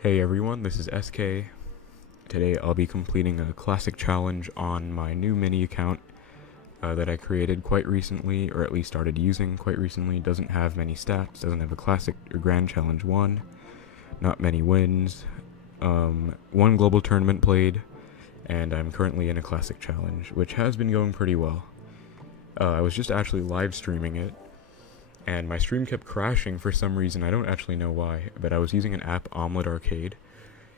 Hey everyone, this is SK. Today I'll be completing a classic challenge on my new mini account that I created quite recently, or at least started using quite recently. Doesn't have many stats, doesn't have a classic or grand challenge won, not many wins, one global tournament played, and I'm currently in a classic challenge, which has been going pretty well. I was just actually live streaming it, and my stream kept crashing for some reason. I don't actually know why, but I was using an app, Omelette Arcade,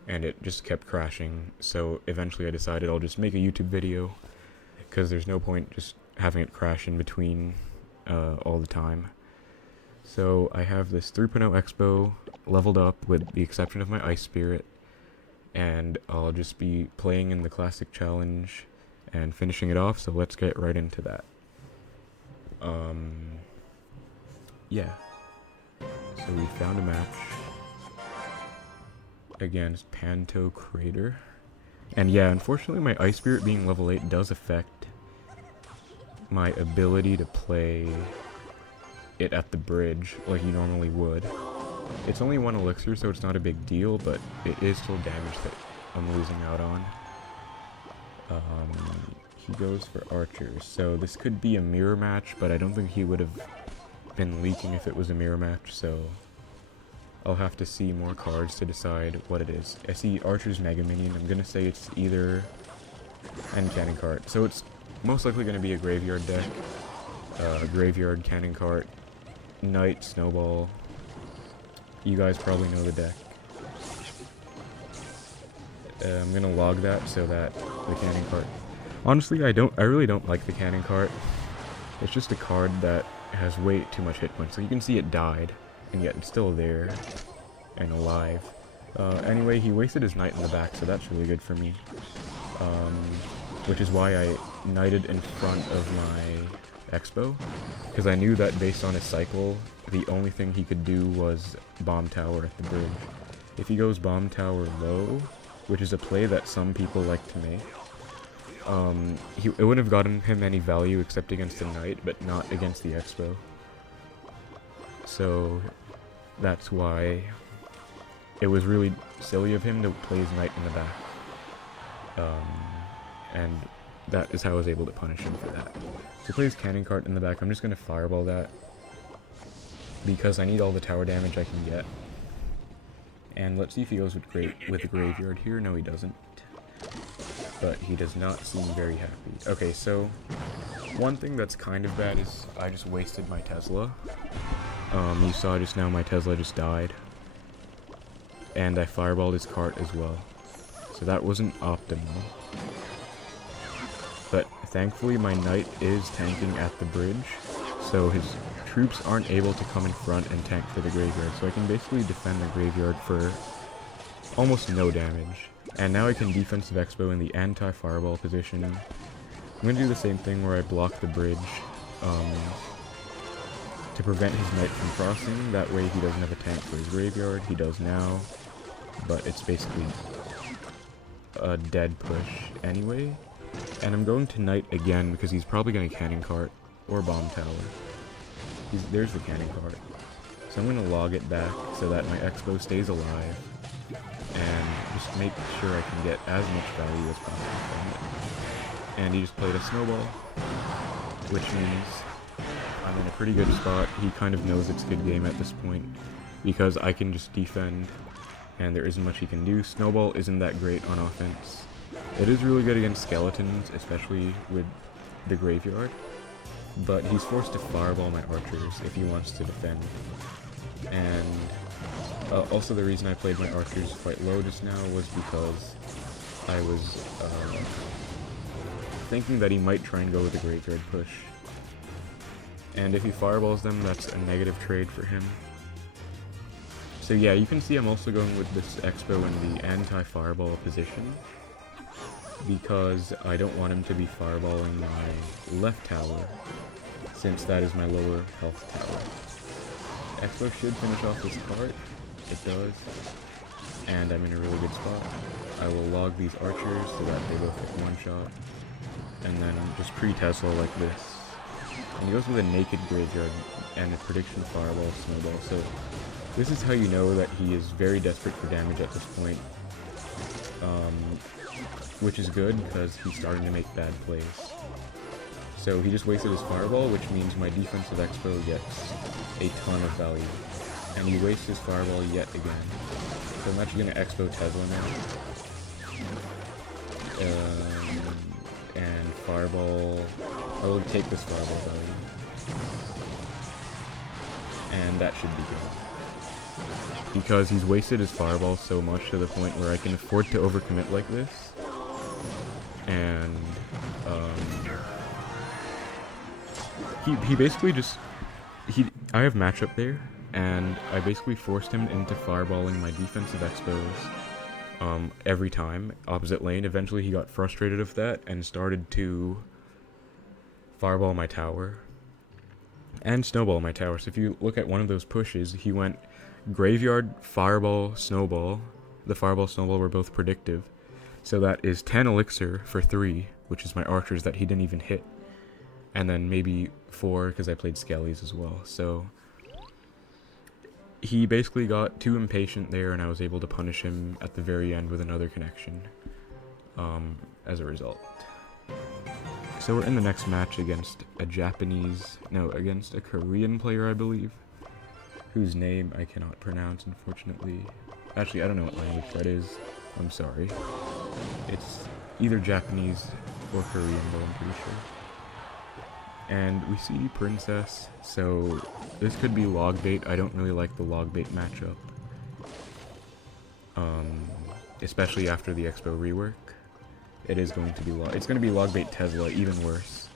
and it just kept crashing. So eventually I decided I'll just make a YouTube video, because there's no point just having it crash in between all the time. So I have this 3.0 Xbow leveled up with the exception of my Ice Spirit, and I'll just be playing in the classic challenge and finishing it off, so let's get right into that. Yeah. So we found a match against Panto Crater. And yeah, unfortunately my Ice Spirit being level 8 does affect my ability to play it at the bridge like you normally would. It's only 1 elixir, so it's not a big deal, but it is still damage that I'm losing out on. He goes for archers, so this could be a mirror match, but I don't think he would have been leaking if it was a mirror match, so I'll have to see more cards to decide what it is. I see Archer's Mega Minion. I'm gonna say it's either and Cannon Cart. So it's most likely gonna be a graveyard deck. Graveyard, Cannon Cart, Knight, Snowball. You guys probably know the deck. I'm gonna log that so that the Cannon Cart. Honestly, I really don't like the Cannon Cart. It's just a card that has way too much hit points. So you can see it died, and yet it's still there and alive. Anyway, he wasted his Knight in the back, so that's really good for me. Which is why I Knighted in front of my Expo, because I knew that based on his cycle, the only thing he could do was Bomb Tower at the bridge. If he goes Bomb Tower low, which is a play that some people like to make, it wouldn't have gotten him any value except against the Knight, but not against the Expo. So that's why it was really silly of him to play his Knight in the back. And that is how I was able to punish him for that. So he plays Cannon Cart in the back. I'm just going to Fireball that, because I need all the tower damage I can get. And let's see if he goes with the Graveyard here. No, he doesn't. But he does not seem very happy. Okay, so one thing that's kind of bad is I just wasted my Tesla. You saw just now my Tesla just died. And I Fireballed his cart as well. So that wasn't optimal. But thankfully my Knight is tanking at the bridge, so his troops aren't able to come in front and tank for the Graveyard. So I can basically defend the Graveyard for almost no damage. And now I can defensive Expo in the anti-Fireball position. I'm going to do the same thing where I block the bridge to prevent his Knight from crossing. That way he doesn't have a tank for his Graveyard. He does now, but it's basically a dead push anyway. And I'm going to Knight again because he's probably going to Cannon Cart or Bomb Tower. There's the Cannon Cart. So I'm going to log it back so that my Expo stays alive. And just make sure I can get as much value as possible from it. And he just played a Snowball, which means I'm in a pretty good spot. He kind of knows it's a good game at this point, because I can just defend, and there isn't much he can do. Snowball isn't that great on offense. It is really good against skeletons, especially with the Graveyard, but he's forced to Fireball my archers if he wants to defend. And also the reason I played my archers quite low just now was because I was thinking that he might try and go with the Graveyard push. And if he Fireballs them, that's a negative trade for him. So yeah, you can see I'm also going with this Expo in the anti-Fireball position, because I don't want him to be Fireballing my left tower, since that is my lower health tower. Expo should finish off this cart. It does. And I'm in a really good spot. I will log these archers so that they both hit one shot. And then just pre-Tesla like this. And he goes with a naked Graveyard and a prediction Fireball, Snowball. So This is how you know that he is very desperate for damage at this point. Which is good because he's starting to make bad plays. So he just wasted his fireball, which means my defensive Xbow gets a ton of value. And he wastes his fireball yet again. So I'm actually going to Xbow Tesla now. And fireball... I will take this fireball value. And that should be good. Because he's wasted his fireball so much to the point where I can afford to overcommit like this. And he basically just... I have matchup there, and I basically forced him into fireballing my defensive Xbows every time, opposite lane. Eventually he got frustrated with that and started to fireball my tower and snowball my tower. So if you look at one of those pushes, he went graveyard, fireball, snowball. The fireball, snowball were both predictive. So that is 10 elixir for 3, which is my archers that he didn't even hit. And then maybe 4 because I played skellies as well. So he basically got too impatient there, and I was able to punish him at the very end with another connection as a result. So we're in the next match against against a Korean player, I believe, whose name I cannot pronounce, unfortunately. Actually, I don't know what language that is. I'm sorry. It's either Japanese or Korean, though, I'm pretty sure. And we see Princess, so this could be log bait. I don't really like the log bait matchup. Especially after the Xbow rework. It is going to be it's going to be log bait Tesla, even worse.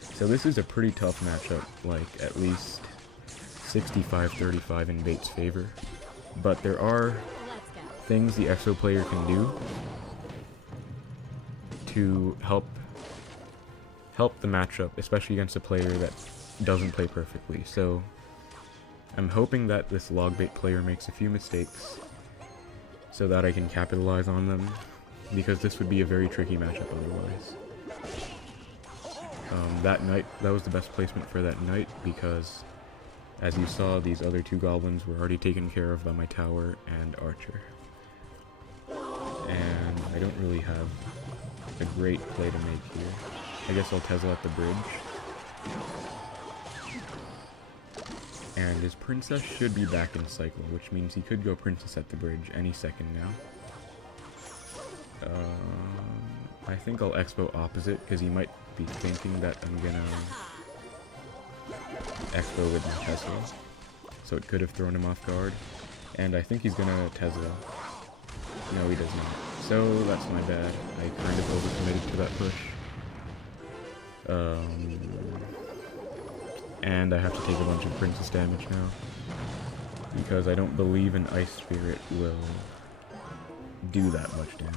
So this is a pretty tough matchup, like at least 65-35 in bait's favor. But there are things the Xbow player can do to help the matchup, especially against a player that doesn't play perfectly. So I'm hoping that this log bait player makes a few mistakes so that I can capitalize on them, because this would be a very tricky matchup otherwise. That was the best placement for that knight, because as you saw, these other 2 goblins were already taken care of by my tower and archer. And I don't really have a great play to make here. I guess I'll Tesla at the bridge. And his princess should be back in cycle, which means he could go princess at the bridge any second now. I think I'll Xbow opposite, because he might be thinking that I'm gonna Xbow with my Tesla. So it could have thrown him off guard. And I think he's gonna Tesla. No, he does not. So that's my bad. I kind of overcommitted to that push. And I have to take a bunch of princess damage now, because I don't believe an ice spirit will do that much damage.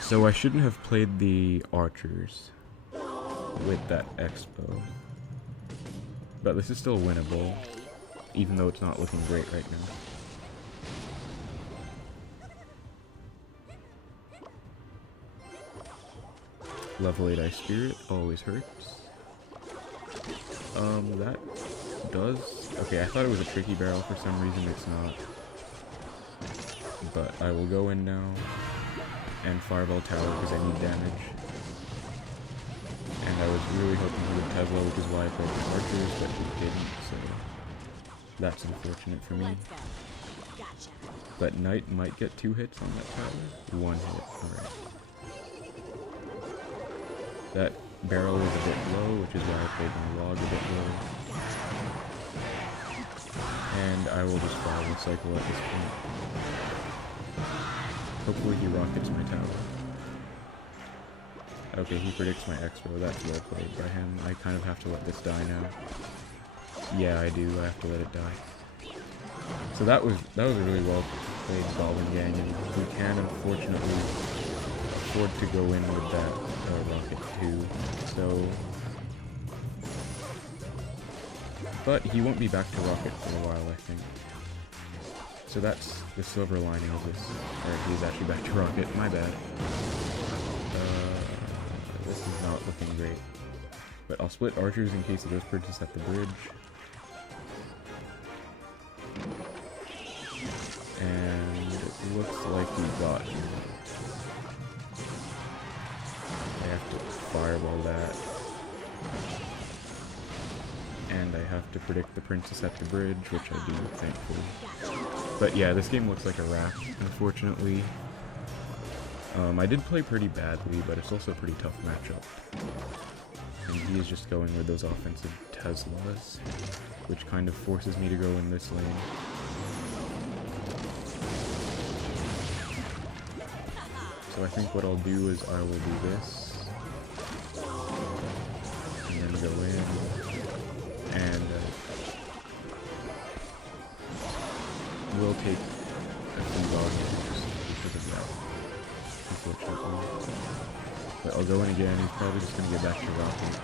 So I shouldn't have played the archers with that Xbow, but this is still winnable, even though it's not looking great right now. Level 8 Ice Spirit always hurts. That does... Okay, I thought it was a tricky barrel for some reason, it's not. But I will go in now and fireball tower because I need damage. And I was really hoping he would Tesla, which is why I played the archers, but he didn't, so that's unfortunate for me. But Knight might get 2 hits on that tower. 1 hit, alright. That barrel is a bit low, which is why I played my log a bit low. And I will just follow the cycle at this point. Hopefully he rockets my tower. Okay, he predicts my Xbow. That's well played by him. I kind of have to let this die now. Yeah, I do. I have to let it die. So that was a really well played Goblin Gang, and we can unfortunately afford to go in with that rocket too. So, but he won't be back to rocket for a while, I think. So that's the silver lining of this. Alright, he's actually back to rocket. My bad. This is not looking great. But I'll split archers in case it goes princess at the bridge. He got you. I have to fireball that. And I have to predict the princess at the bridge, which I do, thankfully. But yeah, this game looks like a wrap, unfortunately. I did play pretty badly, but it's also a pretty tough matchup. And he is just going with those offensive Teslas, which kind of forces me to go in this lane. So I think what I'll do is I will do this, and then go in, and we'll take a few volumes because of that, unfortunately. But I'll go in again. He's probably just going to get back to Rocket.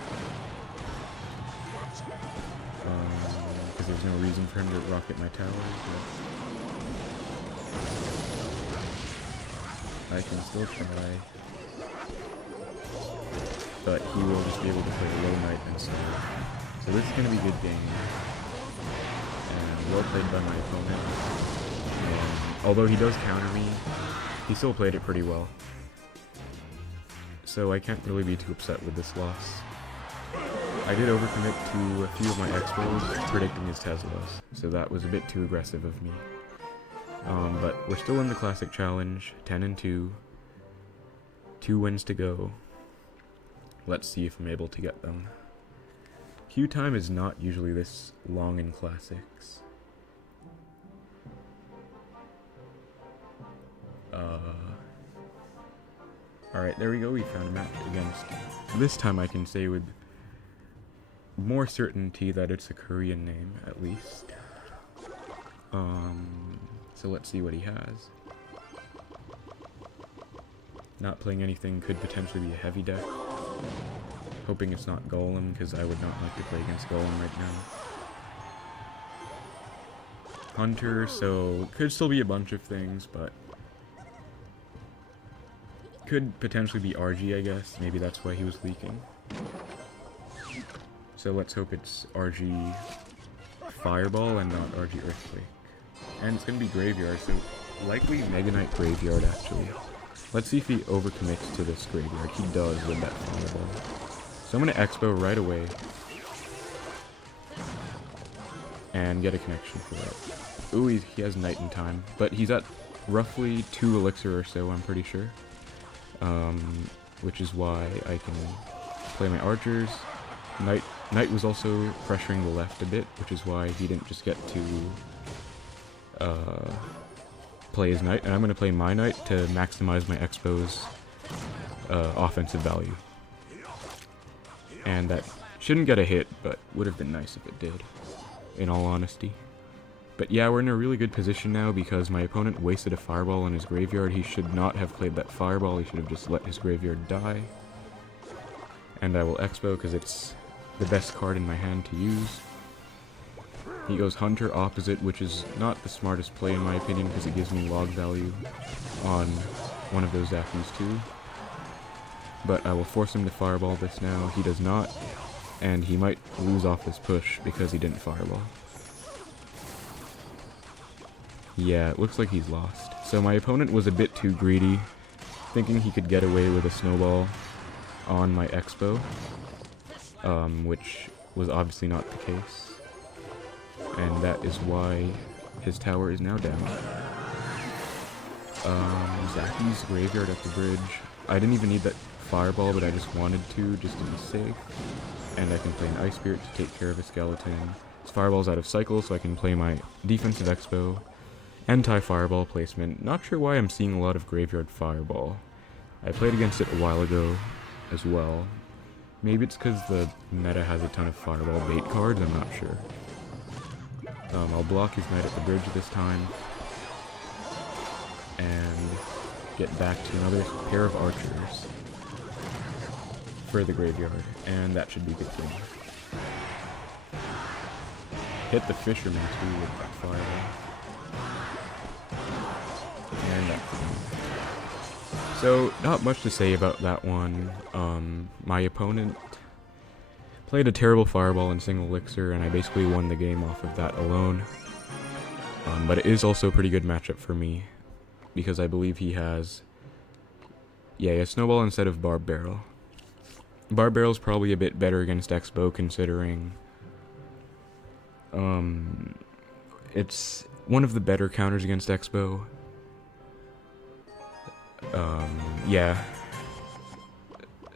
Because there's no reason for him to rocket my towers. But I can still try. But he will just be able to play a low knight instead. So this is going to be a good game. And well played by my opponent. And although he does counter me, he still played it pretty well. So I can't really be too upset with this loss. I did overcommit to a few of my Xbows predicting his Teslas, so that was a bit too aggressive of me. But we're still in the Classic Challenge, 10-2. 2 wins to go. Let's see if I'm able to get them. Queue time is not usually this long in Classics. Alright, there we go, we found a match against... This time I can say with more certainty that it's a Korean name, at least. So let's see what he has. Not playing anything could potentially be a heavy deck. Hoping it's not Golem, because I would not like to play against Golem right now. Hunter, so could still be a bunch of things, but could potentially be RG, I guess. Maybe that's why he was leaking. So let's hope it's RG Fireball and not RG Earthquake. And it's going to be Graveyard, so likely Mega Knight Graveyard, actually. Let's see if he overcommits to this Graveyard. He does with that Fireball. So I'm going to Expo right away. And get a connection for that. Ooh, he has Knight in time. But he's at roughly 2 Elixir or so, I'm pretty sure. Which is why I can play my archers. Knight was also pressuring the left a bit, which is why he didn't just get to play his Knight. And I'm going to play my Knight to maximize my Expo's offensive value. And that shouldn't get a hit, but would have been nice if it did, in all honesty. But yeah, we're in a really good position now because my opponent wasted a Fireball in his graveyard. He should not have played that Fireball, he should have just let his graveyard die. And I will Expo because it's the best card in my hand to use. He goes Hunter opposite, which is not the smartest play in my opinion because it gives me log value on one of those Zappies too. But I will force him to Fireball this now. He does not, and he might lose off this push because he didn't Fireball. Yeah, it looks like he's lost. So my opponent was a bit too greedy, thinking he could get away with a snowball on my Expo, which was obviously not the case. And that is why his tower is now down. Zaki's graveyard at the bridge. I didn't even need that Fireball, but I just wanted to, just to be safe. And I can play an Ice Spirit to take care of a skeleton. His Fireball's out of cycle, so I can play my defensive Expo. Anti-Fireball placement. Not sure why I'm seeing a lot of Graveyard Fireball. I played against it a while ago as well. Maybe it's because the meta has a ton of Fireball bait cards, I'm not sure. I'll block his Knight at the bridge this time. And get back to another pair of archers for the graveyard. And that should be good for me. Hit the Fisherman too with that Fireball. And that's it. So, not much to say about that one. My opponent played a terrible Fireball in single Elixir, and I basically won the game off of that alone. But it is also a pretty good matchup for me. because I believe he has... Yeah, he has Snowball instead of Barb Barrel. Barb Barrel's probably a bit better against Xbow, considering... it's one of the better counters against Xbow. Yeah.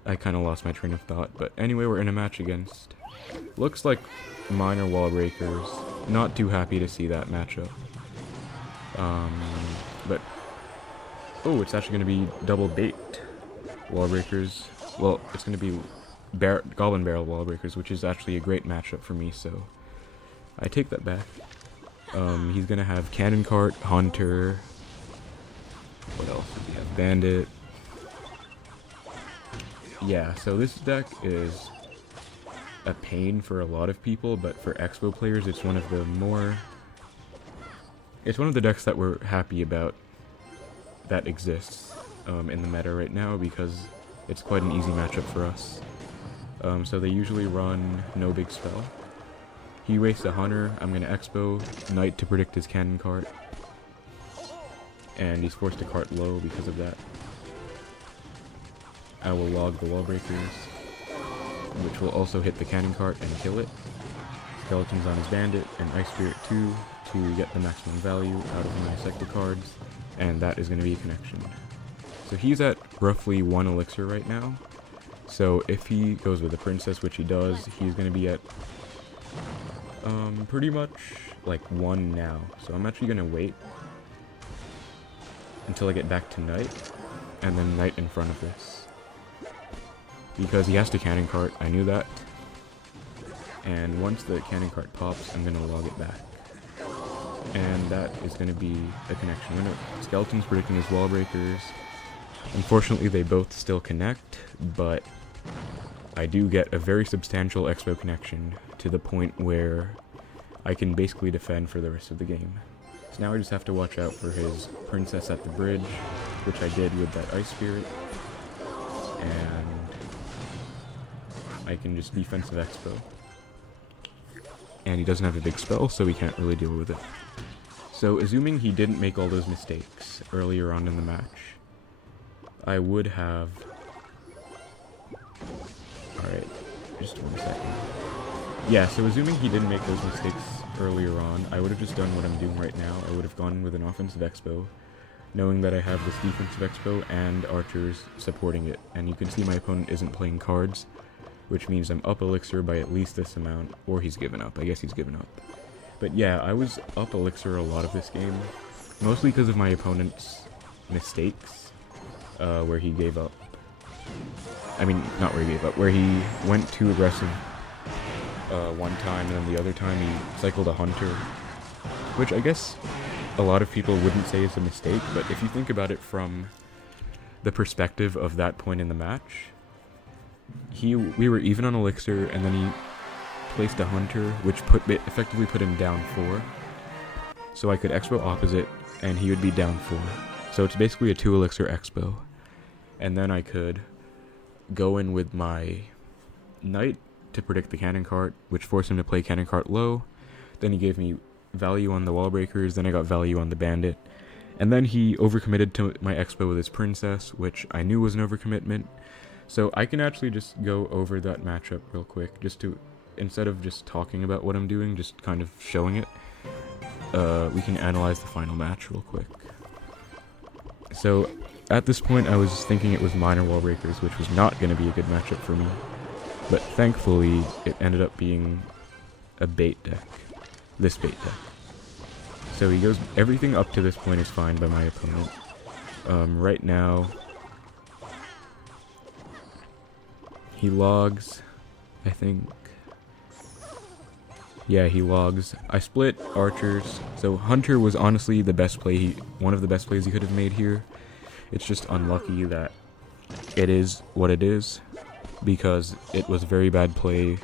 I kind of lost my train of thought, but anyway, we're in a match against... Looks like minor wall breakers. Not too happy to see that matchup. But... Oh, it's actually going to be double bait wall breakers. Well, it's going to be Goblin Barrel wall breakers, which is actually a great matchup for me, so... I take that back. He's going to have Cannon Cart, Hunter... What else does he have? Bandit. Yeah, so this deck is a pain for a lot of people, but for Xbow players, it's one of the more... It's one of the decks that we're happy about that exists in the meta right now, because it's quite an easy matchup for us. So they usually run no big spell. He wastes a Hunter, I'm going to Xbow Knight to predict his Cannon Cart. And he's forced to cart low because of that. I will log the wall breakers, which will also hit the Cannon Cart and kill it. Skeletons on his Bandit, and Ice Spirit 2 to get the maximum value out of my sector cards, and that is going to be a connection. So he's at roughly 1 elixir right now, so if he goes with the Princess, which he does, he's going to be at pretty much like 1 now. So I'm actually going to wait until I get back to Knight, and then Knight in front of this. Because he has to Cannon Cart, I knew that. And once the Cannon Cart pops, I'm going to log it back. And that is going to be a connection. Skeleton's predicting his wall breakers. Unfortunately, they both still connect, but I do get a very substantial Xbow connection to the point where I can basically defend for the rest of the game. So now I just have to watch out for his Princess at the bridge, which I did with that Ice Spirit. And I can just defensive Xbow. And he doesn't have a big spell, so we can't really deal with it. So, assuming he didn't make all those mistakes earlier on in the match, I would have... Alright, just 1 second. Yeah, so assuming he didn't make those mistakes earlier on, I would have just done what I'm doing right now. I would have gone with an offensive Xbow, knowing that I have this defensive Xbow and archers supporting it. And you can see my opponent isn't playing cards, which means I'm up elixir by at least this amount, or he's given up. I guess he's given up. But yeah, I was up elixir a lot of this game, mostly because of my opponent's mistakes, where he gave up. I mean, not where he gave up, where he went too aggressive one time, and then the other time he cycled a Hunter, which I guess a lot of people wouldn't say is a mistake, but if you think about it from the perspective of that point in the match, we were even on elixir, and then he placed a Hunter, which effectively put him down 4. So I could Xbow opposite, and he would be down 4. So it's basically a 2 elixir Xbow. And then I could go in with my Knight to predict the Cannon Cart, which forced him to play Cannon Cart low. Then he gave me value on the wall breakers, then I got value on the Bandit. And then he overcommitted to my Xbow with his Princess, which I knew was an overcommitment. So I can actually just go over that matchup real quick, just to, instead of just talking about what I'm doing, just kind of showing it. We can analyze the final match real quick. So at this point I was thinking it was minor wall breakers, which was not going to be a good matchup for me. But thankfully it ended up being a bait deck. This bait deck. So he goes, everything up to this point is fine by my opponent. Right now, he logs, I think. Yeah, he logs. I split archers. So Hunter was honestly the best play, one of the best plays he could have made here. It's just unlucky that it is what it is, because it was a very bad play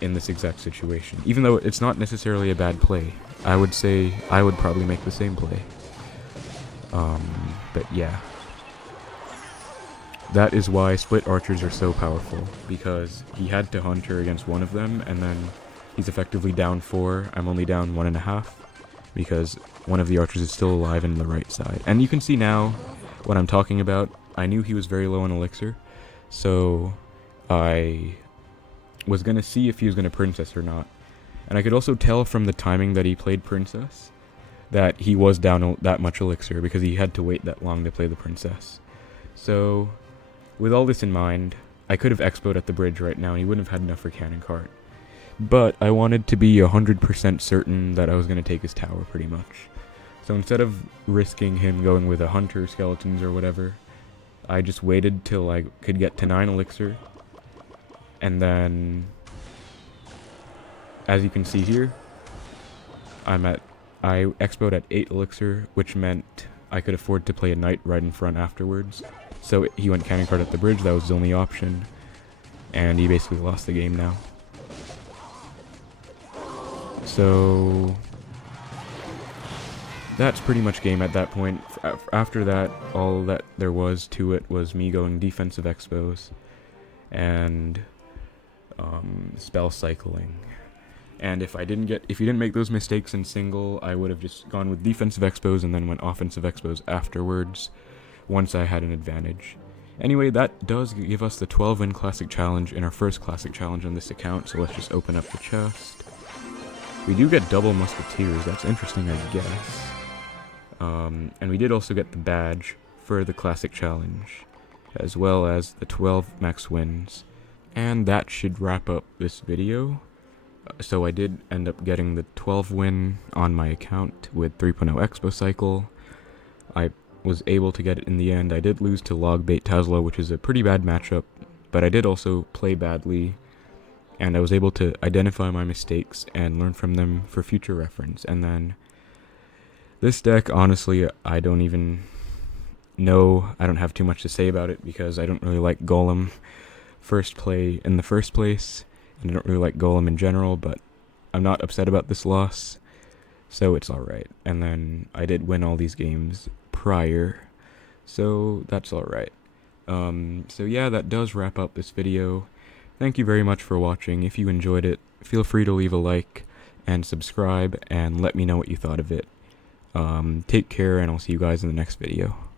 in this exact situation. Even though it's not necessarily a bad play, I would say I would probably make the same play. But yeah. That is why split archers are so powerful, because he had to Hunter against one of them, and then he's effectively down 4, I'm only down 1.5, because one of the archers is still alive in the right side. And you can see now what I'm talking about. I knew he was very low on elixir, so I was going to see if he was going to princess or not. And I could also tell from the timing that he played princess that he was down that much elixir, because he had to wait that long to play the princess. So with all this in mind, I could have Xbowed at the bridge right now and he wouldn't have had enough for cannon cart. But I wanted to be 100% certain that I was going to take his tower pretty much. So instead of risking him going with a hunter, skeletons, or whatever, I just waited till I could get to 9 elixir. And then, as you can see here, I Xbowed at 8 elixir, which meant I could afford to play a knight right in front afterwards. So he went cannon cart at the bridge, that was his only option. And he basically lost the game now. So that's pretty much game at that point. After that, all that there was to it was me going defensive Xbows and spell cycling. And if you didn't make those mistakes in single, I would have just gone with defensive Xbows and then went offensive Xbows afterwards once I had an advantage. Anyway, that does give us the 12-win classic challenge in our first classic challenge on this account, so let's just open up the chest. We do get double musketeers, that's interesting, I guess. And we did also get the badge for the classic challenge, as well as the 12 max wins. And that should wrap up this video. So I did end up getting the 12 win on my account with 3.0 Xbow cycle. I was able to get it in the end. I did lose to Logbait Tazlo, which is a pretty bad matchup, but I did also play badly. And I was able to identify my mistakes and learn from them for future reference. And then this deck, honestly, I don't even know. I don't have too much to say about it because I don't really like Golem first play in the first place. And I don't really like Golem in general, but I'm not upset about this loss. So it's alright. And then I did win all these games prior. So that's alright. So yeah, that does wrap up this video. Thank you very much for watching. If you enjoyed it, feel free to leave a like and subscribe and let me know what you thought of it. Take care, and I'll see you guys in the next video.